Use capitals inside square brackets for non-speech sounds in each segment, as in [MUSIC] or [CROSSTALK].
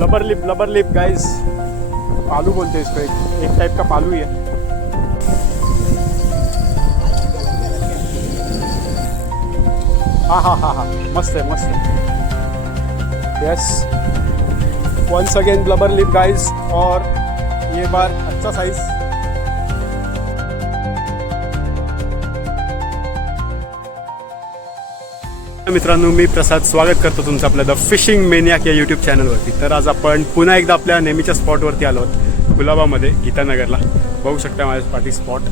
लबर लिप लबर lip guys पालू बोलते हैं इसको एक। एक टाइप का पालू ही है। हाँ हाँ हाँ हाँ। मस्त है मस्त है। Yes once again blubber lip guys और ये बार अच्छा साइज मित्रांनो मी प्रसाद स्वागत करतो तुमचं आपल्या द फिशिंग मेनियाक या यूट्यूब चॅनलवरती तर आज आपण पुन्हा एकदा आपल्या नेहमीच्या स्पॉटवरती आलो आहोत कुलाबामध्ये गीतानगरला. बघू शकता माझ्या पाठी स्पॉट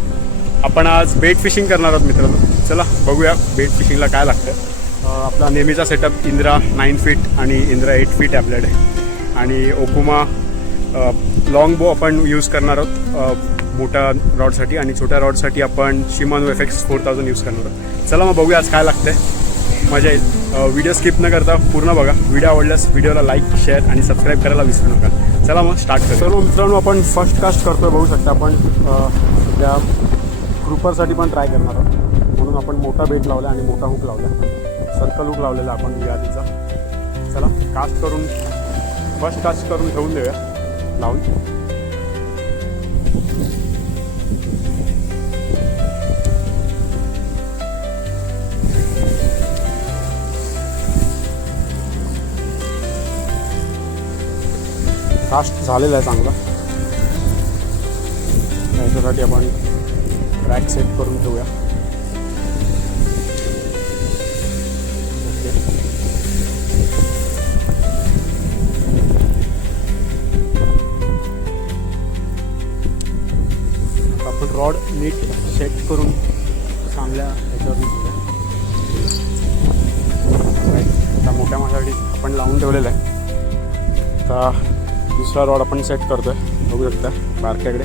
आपण आज बेट फिशिंग करणार आहोत मित्रांनो. चला बघूया बेट फिशिंगला काय लागतं. आपला नेहमीचा सेटअप इंद्रा नाईन फीट आणि इंद्रा एट फीट आहे आपल्याकडे. आणि ओकुमा लॉंग बो आपण यूज करणार आहोत. मोठ्या रॉडसाठी आणि छोट्या रॉडसाठी आपण Shimano F X four thousand use करणार आहोत. चला मग बघूया आज काय लागतं आहे मजा येईल. व्हिडिओ स्किप न करता पूर्ण बघा. व्हिडिओ आवडल्यास व्हिडिओला लाईक शेअर आणि सबस्क्राईब करायला विसरू नका. चला मग स्टार्ट करू सर्व मित्रांनो आपण फर्स्ट कास्ट करतोय बघू शकता आपण. त्या ग्रुपरसाठी पण ट्राय करणार आहोत. म्हणून आपण मोठा बेट लावला आणि मोठा हुक लावला सर्कल हुक लावलेला आपण विरातीचा चला कास्ट करून फर्स्ट कास्ट करून ठेवून देऊया. लावून. कास्ट झालेला आहे चांगला. याच्यासाठी आपण ट्रॅक सेट करून ठेवूया आपण रॉड नीट सेट करून चांगल्या ह्याच्यावर त्या मोठ्या माशासाठी आपण लावून ठेवलेलं आहे. आता दुसरा रॉड आपण सेट करतोय. बघू शकता बारक्याकडे.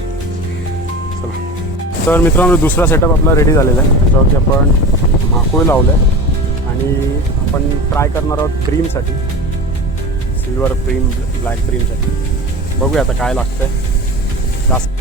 चला. तर मित्रांनो दुसरा सेटअप आपला रेडी झालेला आहे. त्याच्यावरती आपण माकोय लावलं आहे आणि आपण ट्राय करणार आहोत क्रीमसाठी सिल्वर क्रीम ब्लॅक क्रीमसाठी बघूया आता काय लागतं आहे जास्त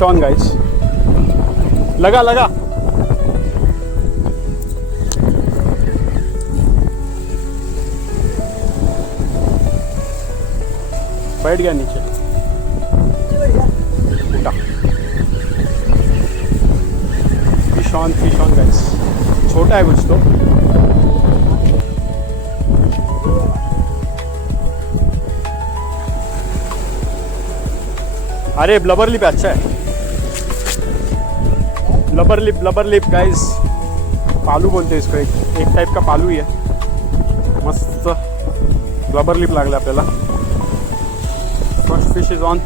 फ़िश ऑन गाइस लगा लगा बैठ गया नीचे। Fish on fish on guys छोटा है कुछ तो। अरे ब्लबरली लिप अच्छा है। लबर लिप लबर लिप गाइस पालू बोलते इसको एक एक टाइप का पालू ही है। मस्त. लबर लिप लागलं आपल्याला. फर्स्ट फिश इज ऑन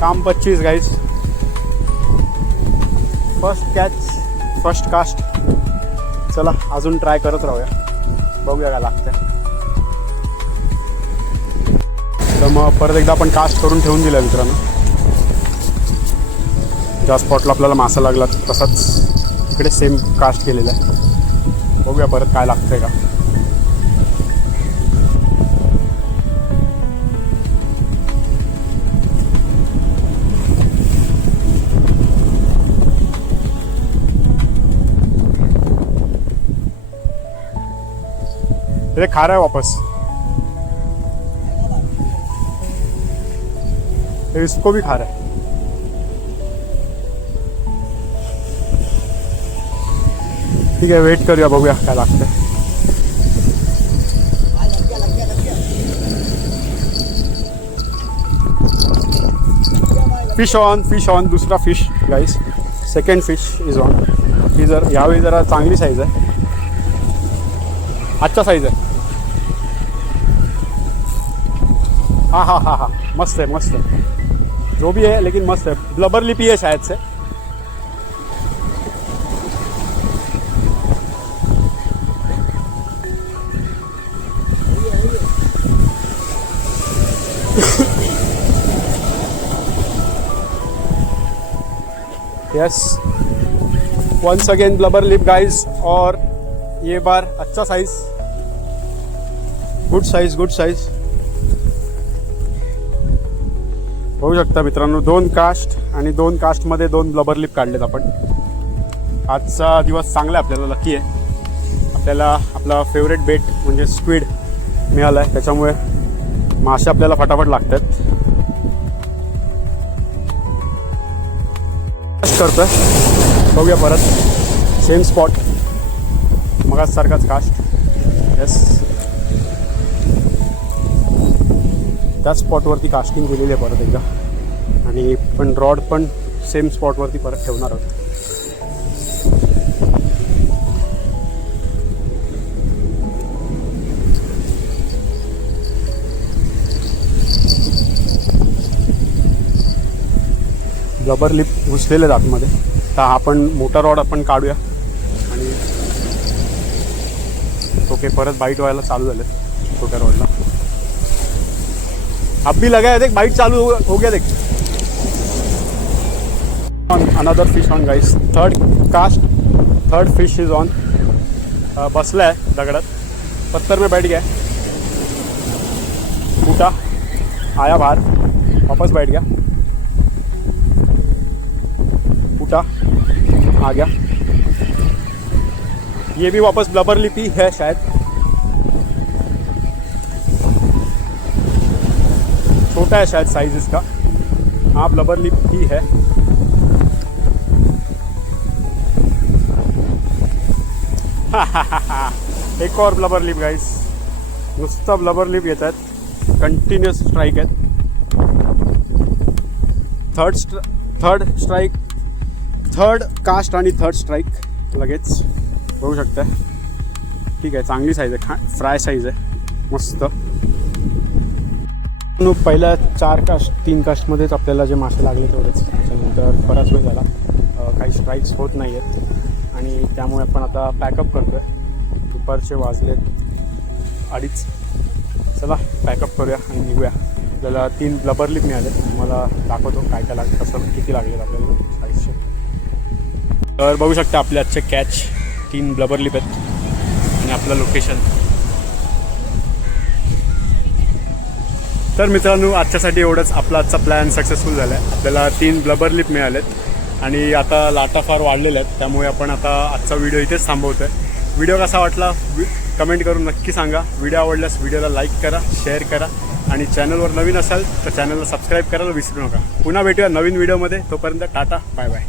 काम पच्चीस guys first catch first cast चला अजून ट्राय करत राहूया. बघूया काय लागतंय. तर मग परत एकदा आपण कास्ट करून ठेवून दिलं मित्रांनो. ज्या स्पॉटला आपल्याला मासा लागला तसाच इकडे सेम कास्ट केलेला आहे. बघूया परत काय लागतंय का. अरे खा रहा है वापस. इसको भी खा रहा है ठीक आहे वेट करूया बघूया काय लागतं फिश ऑन फिश ऑन दुसरा fish guys second fish is on ही जर यावेळी जरा चांगली साईज आहे. आजचा साईज आहे. हा हा हा हा. मस्त आहे मस्त है जो भी है लेकिन मस्त है ब्लबर लिपी है शायद से yes once again blubber lip guys और ये बार अच्छा size good size good size होऊ शकता मित्रांनो दोन कास्ट आणि दोन कास्टमध्ये दोन ब्लबर लिप काढलेत आपण. आजचा दिवस चांगला आहे आपल्याला लकी आहे. आपल्याला आपला फेवरेट बेट म्हणजे स्क्विड मिळाला आहे त्याच्यामुळे मासे आपल्याला फटाफट लागतात. करतोय. बघूया परत. सेम स्पॉट मगाच सारखाच कास्ट येस त्याच स्पॉटवरती कास्टिंग केलेली आहे परत एकदा. आणि पण रॉड पण सेम स्पॉटवरती परत ठेवणार आहोत. रबर लिप घुसलेले आहेत आतमध्ये. तर आपण मोठा रॉड आपण काढूया. आणि ओके परत बाईट व्हायला चालू झाले छोट्या रॉडला अब भी लगा है देख बाइट चालू हो, हो गया देख. On another fish on guys third cast third fish is on बसला आहे दगडात. पत्थर में बैठ गया. है। फूटा आया बाहर. वापस बैठ गया. फूटा आ गया। ये भी वापस ब्लबर लिपि है शायद। छोटा है शायद साइज़ इसका। हाँ ब्लबर लिप ही। है [LAUGHS] एक और ब्लबर लिप गाइस नुसता ब्लबर लिप येत आहेत कंटिन्युअस स्ट्राईक आहेत third third strike third cast आणि थर्ड स्ट्राईक लगेच बघू शकता. ठीक आहे चांगली साईज आहे. खा फ्राय साईज आहे. मस्त. पहिल्या चार कास्ट तीन कास्टमध्येच आपल्याला जे मासे लागले तेवढेच. त्याच्यानंतर बराच वेळ झाला. काही स्ट्राईक्स होत नाही आहेत आणि त्यामुळे आपण आता पॅकअप करतो आहे दुपारचे वाजलेत अडीच. चला पॅकअप करूया आणि निघूया. आपल्याला तीन ब्लबर लिप मिळाले. तुम्हाला दाखवतो काय काय लागतं कसं किती लागेल आपल्याला. तर बघू शकता आपले आजचे कॅच तीन ब्लबर लिप आहेत. आणि आपलं लोकेशन तर मित्रांनो आजच्यासाठी एवढंच. आपला आजचा प्लॅन सक्सेसफुल झाला आहे आपल्याला तीन ब्लबर लिप मिळालेत. आणि आता लाटा फार वाढलेल्या आहेत. त्यामुळे आपण आता आजचा व्हिडिओ इथेच थांबवतो आहे व्हिडिओ कसा वाटला? कमेंट करून नक्की सांगा. व्हिडिओ आवडल्यास व्हिडिओला लाईक करा शेअर करा. आणि चॅनलवर नवीन असाल तर चॅनलला सबस्क्राईब करायला विसरू नका. पुन्हा भेटूया नवीन व्हिडिओमध्ये तोपर्यंत टाटा बाय बाय